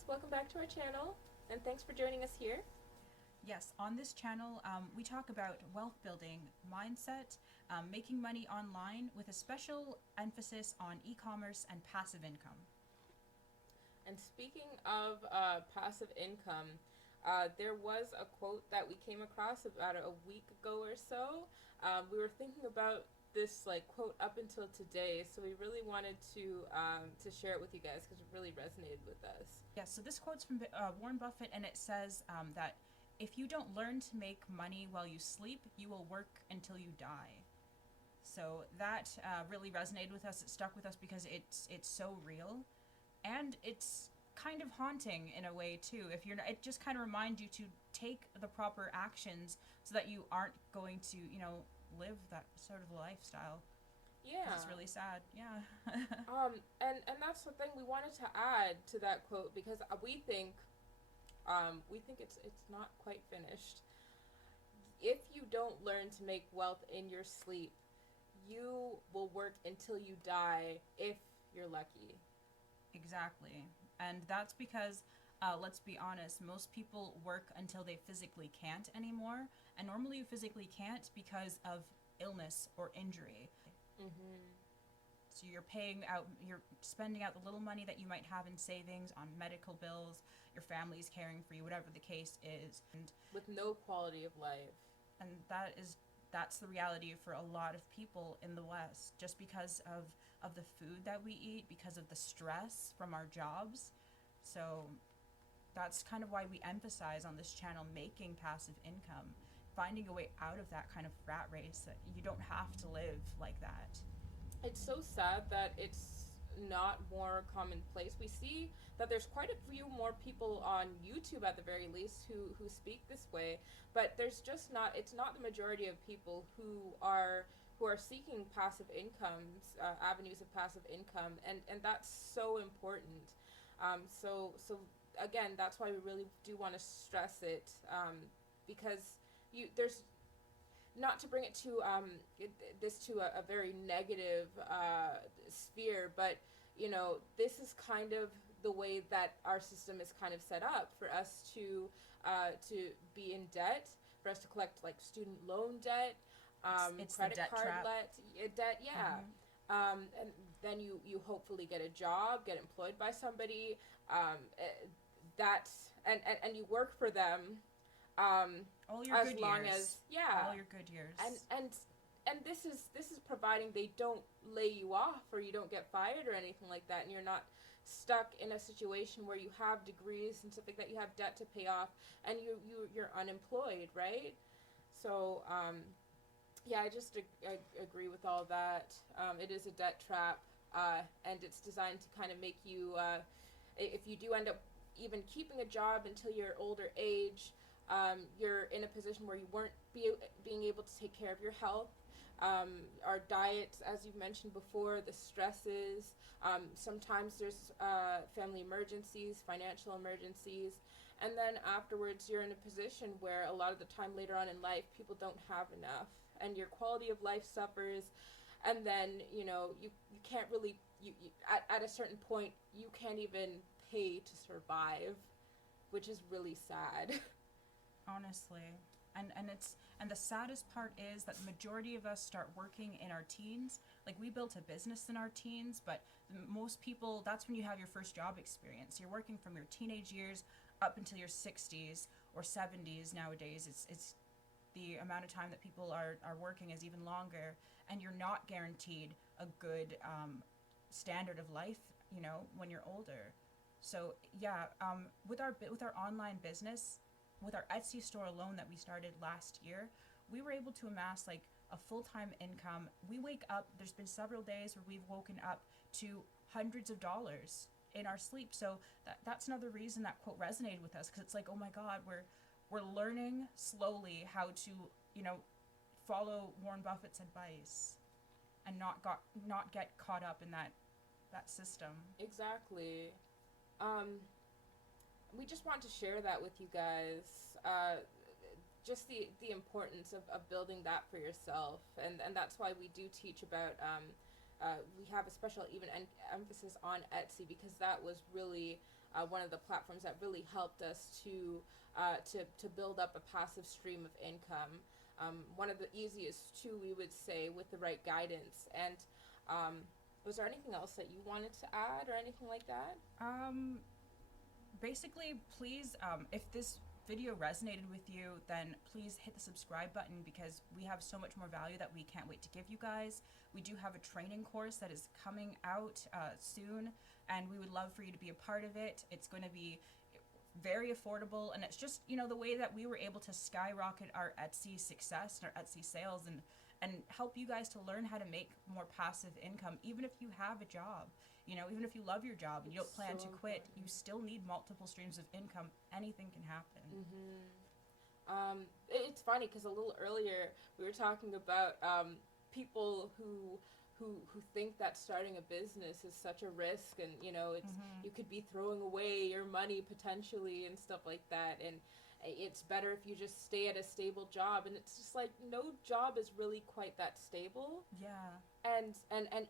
guys, welcome back to our channel, and thanks for joining us here. Yes, on this channel, we talk about wealth building, mindset, making money online with a special emphasis on e-commerce and passive income. And speaking of passive income, there was a quote that we came across about a week ago or so. We were thinking about this like quote up until today, so we really wanted to share it with you guys because it really resonated with us. Yes, so this quote's from Warren Buffett, and it says that if you don't learn to make money while you sleep, you will work until you die. So that really resonated with us. It stuck with us because it's so real, and it's kind of haunting in a way too. If you're not, it just kind of reminds you to take the proper actions so that you aren't going to live that sort of lifestyle. Yeah. It's really sad. Yeah. And that's the thing we wanted to add to that quote because we think it's not quite finished. If you don't learn to make wealth in your sleep, you will work until you die if you're lucky. Exactly. And that's because, let's be honest, most people work until they physically can't anymore. And normally you physically can't because of illness or injury. Mhm. So you're spending out the little money that you might have in savings on medical bills, your family's caring for you, whatever the case is. With no quality of life. And that's the reality for a lot of people in the West, just because of the food that we eat, because of the stress from our jobs. So that's kind of why we emphasize on this channel making passive income, finding a way out of that kind of rat race, that you don't have to live like that. It's so sad that it's not more commonplace. We see that there's quite a few more people on YouTube at the very least who speak this way, but there's just not it's not the majority of people who are seeking passive incomes, avenues of passive income, and that's so important. So again, that's why we really do want to stress it, because you there's not to bring it to this to a very negative sphere, but this is kind of the way that our system is kind of set up for us to be in debt, for us to collect like student loan debt, It's the credit debt card trap. debt, yeah. Hmm. And then you hopefully get a job, get employed by somebody, that and you work for them, All your as good long years. as, yeah. All your good years. And this is providing they don't lay you off or you don't get fired or anything like that, and you're not stuck in a situation where you have degrees and stuff like that, you have debt to pay off, and you're unemployed, right? So yeah, I agree with all that. It is a debt trap, and it's designed to kind of make you, if you do end up even keeping a job until your older age, you're in a position where you weren't being able to take care of your health. Our diet, as you've mentioned before, the stresses. Sometimes there's family emergencies, financial emergencies, and then afterwards you're in a position where a lot of the time later on in life people don't have enough, and your quality of life suffers, and then you can't really at a certain point you can't even pay to survive, which is really sad. Honestly. And the saddest part is that the majority of us start working in our teens. Like, we built a business in our teens, but most people, that's when you have your first job experience. You're working from your teenage years up until your 60s or 70s nowadays. It's the amount of time that people are working is even longer, and you're not guaranteed a good standard of life, when you're older. So yeah, with our online business, with our Etsy store alone that we started last year, we were able to amass like a full-time income. We wake up, there's been several days where we've woken up to hundreds of dollars in our sleep. So that's another reason that quote resonated with us, because it's like, oh my God, we're learning slowly how to, you know, follow Warren Buffett's advice and not get caught up in that system. Exactly. um we just want to share that with you guys. Just the importance of building that for yourself, and that's why we do teach about, we have a special even emphasis on Etsy, because that was really one of the platforms that really helped us to build up a passive stream of income. One of the easiest too, we would say, with the right guidance. And was there anything else that you wanted to add or anything like that? Basically, please, if this video resonated with you, then please hit the subscribe button, because we have so much more value that we can't wait to give you guys. We do have a training course that is coming out soon, and we would love for you to be a part of it. It's going to be very affordable, and it's just, you know, the way that we were able to skyrocket our Etsy success and our Etsy sales, and help you guys to learn how to make more passive income, even if you have a job. You know, even if you love your job and you don't plan to quit, you still need multiple streams of income. Anything can happen. It's funny because a little earlier we were talking about people who think that starting a business is such a risk, and you know, it's you could be throwing away your money potentially and stuff like that, and it's better if you just stay at a stable job. And it's just like, no job is really quite that stable. And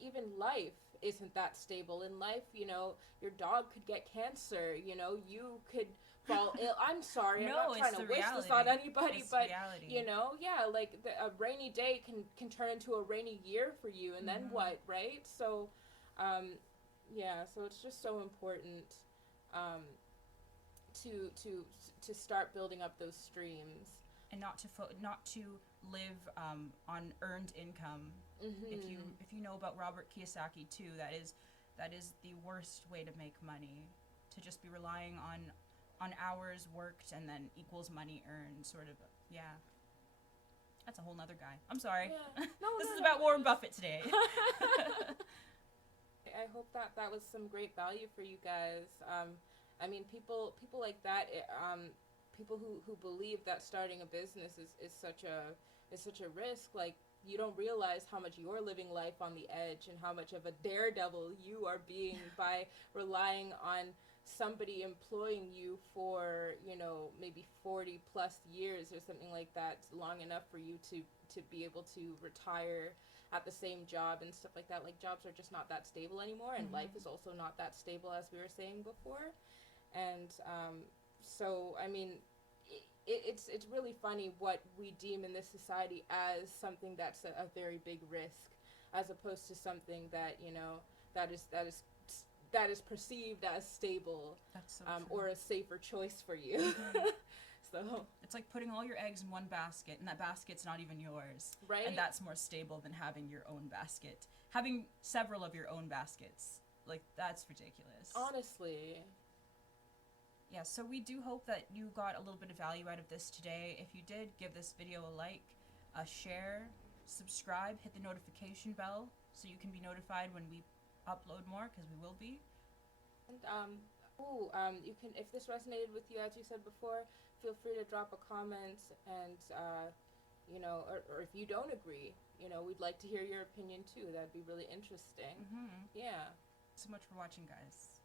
even life isn't that stable. In life, you know, your dog could get cancer, you know, you could fall ill. I'm sorry, I'm not trying to wish this on anybody, but reality. You know, like a rainy day can turn into a rainy year for you, and then what, right? So so it's just so important to start building up those streams, and not to live on earned income. If you know about Robert Kiyosaki too, that is the worst way to make money, to just be relying on hours worked and then equals money earned, sort of. That's a whole nother guy. I'm sorry. This is about Warren Buffett today. I hope that was some great value for you guys. I mean, people like that, people who believe that starting a business is such a risk. Like, you don't realize how much you're living life on the edge, and how much of a daredevil you are being by relying on somebody employing you for, you know, maybe 40 plus years or something like that, long enough for you to be able to retire at the same job and stuff like that. Like, jobs are just not that stable anymore, and life is also not that stable, as we were saying before. And so, I mean, it's really funny what we deem in this society as something that's a very big risk, as opposed to something that, you know, that is perceived as stable. That's so true. Or a safer choice for you. So it's like putting all your eggs in one basket, and that basket's not even yours. Right. And that's more stable than having your own basket. Having several of your own baskets. Like, that's ridiculous. Honestly. Yeah, so we do hope that you got a little bit of value out of this today. If you did, give this video a like, a share, subscribe, hit the notification bell so you can be notified when we upload more, because we will be. And you can, if this resonated with you, as you said before, feel free to drop a comment, and you know, or if you don't agree, you know, we'd like to hear your opinion too. That'd be really interesting. Yeah. So much for watching, guys.